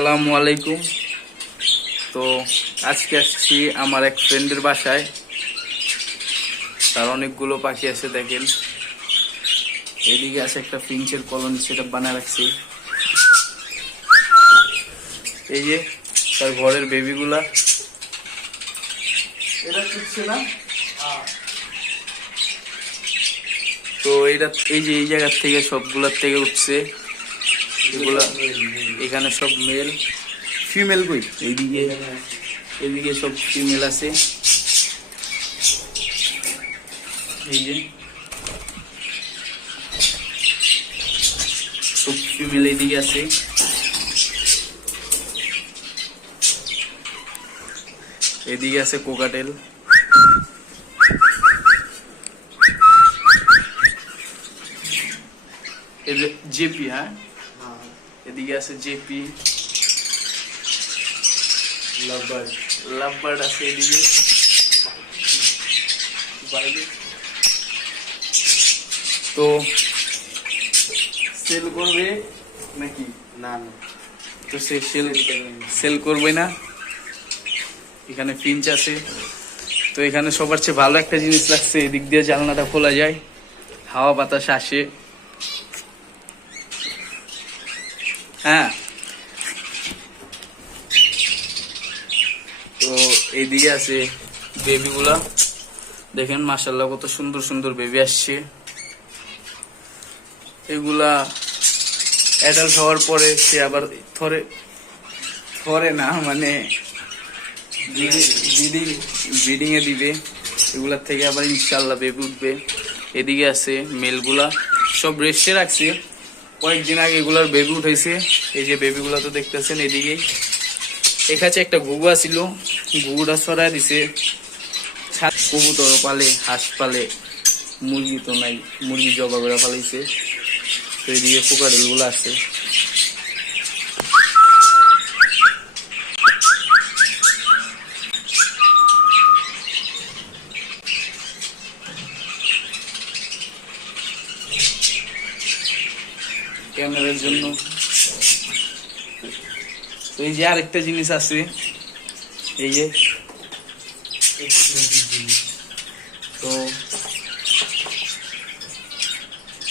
আসসালামু আলাইকুম। তো আজকে আসছি আমার এক ফ্রেন্ডের বাসায়। তার অনেকগুলো পাখি আছে, দেখেন এদিকে আছে একটা ফিঞ্চের কলোনি, সেটা বানায় রাখছি। এই যে তার ঘরের বেবিগুলা, এটা ছুটছে না। তো এটা এই যে এই জায়গার থেকে সবগুলার থেকে উঠছে, এগুলা এখানে সব মেল ফিমেল কই, এইদিকে এদিকে সব ফিমেল আছে। এই যে সব ফিমেল এইদিকে আছে। এদিকে আছে কোকাটেল, জেপি। হ্যাঁ, এদিকে আছে জেপি, লাভবার্ড আছে এদিকে। তো সেল করবে নাকি? না না, তো সে সেল করবে না। এখানে ফিঞ্চ আছে। তো এখানে সবার চেয়ে ভালো একটা জিনিস লাগছে, এদিক দিয়ে জানলাটা খোলা যায়, হাওয়া বাতাস আসে। হ্যাঁ, তো এইদিকে আছে বেবিগুলা, দেখেন মাশাআল্লাহ কত সুন্দর সুন্দর বেবি আসছে। এগুলা অ্যাডাল্ট হওয়ার পরে সে আবার থরে না, মানে ব্রিডিং এ দিবে, এগুলার থেকে আবার ইনশাআল্লাহ বেবি উঠবে। এদিকে আছে মেলগুলা, সব রেস্টে রাখছে, কয়েকদিন আগে এগুলার বেবি উঠেছে। এই যে বেবিগুলা তো দেখতেছেন। এদিকে এখানে একটা ঘুঘু ছিল, ঘুঘুটা ছড়ায় দিছে। কবুতর পালে, হাঁস পালে, মুরগি তো নাই, মুরগি জবা করে পালাইছে। তো এদিকে কোকাটেল গুলো আছে। ক্যামেরার জন্য। তো এই যে আরেকটা জিনিস আছে, এই যে তো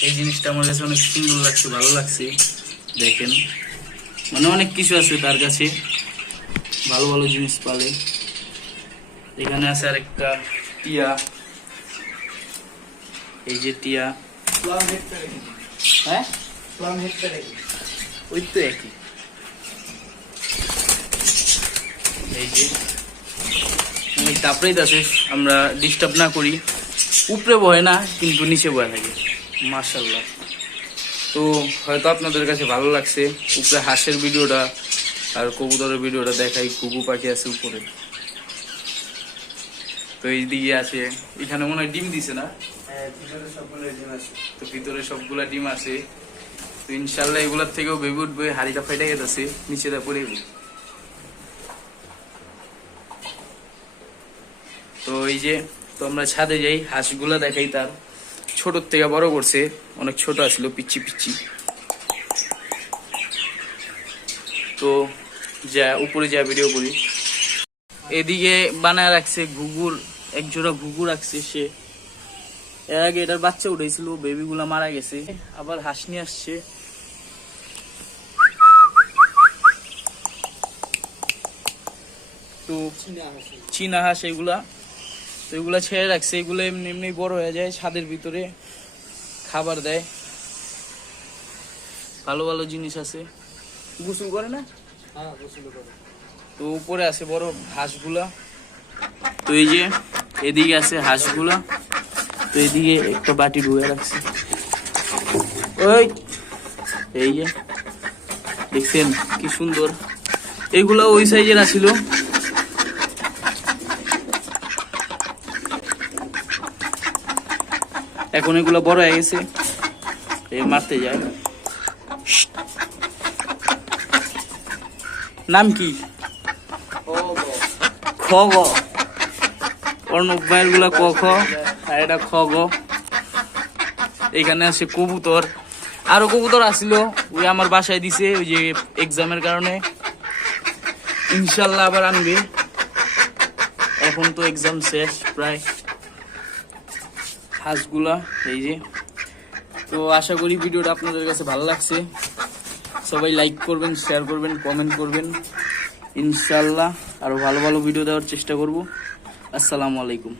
এই জিনিসটা আমার কাছে অনেক সুন্দর লাগছে, ভালো লাগছে। দেখেন মানে অনেক কিছু আছে তার কাছে, ভালো ভালো জিনিস পালে। এখানে আছে আরেকটা টিয়া, এই যে টিয়া। হ্যাঁ, ওই তো একই। এই যে অনেক তাপরেই আছে, আমরা ডিস্টার্ব না করি। উপরে বয় না, কিন্তু নিচে বয়ে থাকে। মাশাআল্লাহ। তো হয়তো আপনাদের কাছে ভালো লাগছে উপরে হাঁসের ভিডিওটা আর কবুতরের ভিডিওটা দেখাই। ঘুঘু পাখি আছে উপরে। তো এইদিকে আছে, এখানে মনে হয় ডিম দিছে না? তো ভিতরে সবগুলা ডিম আছে। তো ইনশাল্লাহ এগুলার থেকেও বেবি উঠবে। হাড়িটা ফাইটা গেছে, নিচে দা পড়ে। তো এই যে, তো আমরা ছাদে যাই, হাঁসগুলা দেখাই। তার ছোট থেকে বড় করছে, অনেক ছোট আসলো, পিচ্ছি পিচ্ছি। তো যা উপরে যা ভিডিও করি। এদিকে বানায় রাখছে ঘুঘুর, এক জোড়া ঘুঘু রাখছে সে। এর আগে এটার বাচ্চা উঠেছিল, বেবিগুলা মারা গেছে, আবার হাঁস নিয়ে আসছে। তো চীনা হাঁস এগুলা, তো এগুলা ছেড়ে রাখছে। এগুলো এমনি এমনি বড় হয়ে যায়, ছাদের ভিতরে খাবার দেয়। ভালো ভালো জিনিস আছে। গোসল করে না? হ্যাঁ, গোসল করে। তো উপরে আছে বড় হাঁসগুলা। তো এই যে এদিকে আছে হাঁসগুলা। তো এদিকে একটা বাটি ধুয়ে রাখছে। ওই এই যে দেখছেন কি সুন্দর। এগুলা ওই সাইজের আছিল। এখন এগুলো বড় হয়ে গেছে, মারতে যায়। নাম কি? খগ। অর্ণব ভাইয়ের গুলা ক খ, আর এটা খগ। এখানে আছে কবুতর, আরো কবুতর আসছিল, ওই আমার বাসায় দিছে ওই যে এক্সামের কারণে। ইনশাআল্লাহ আবার আনবে। এখন তো এক্সাম শেষ প্রায়, হাঁসগুলা এই যে। তো আশা করি ভিডিওটা আপনাদের কাছে ভালো লাগছে। সবাই লাইক করবেন, শেয়ার করবেন, কমেন্ট করবেন। ইনশাআল্লাহ আরো ভালো ভালো ভিডিও দেওয়ার চেষ্টা করব। আসসালামু আলাইকুম।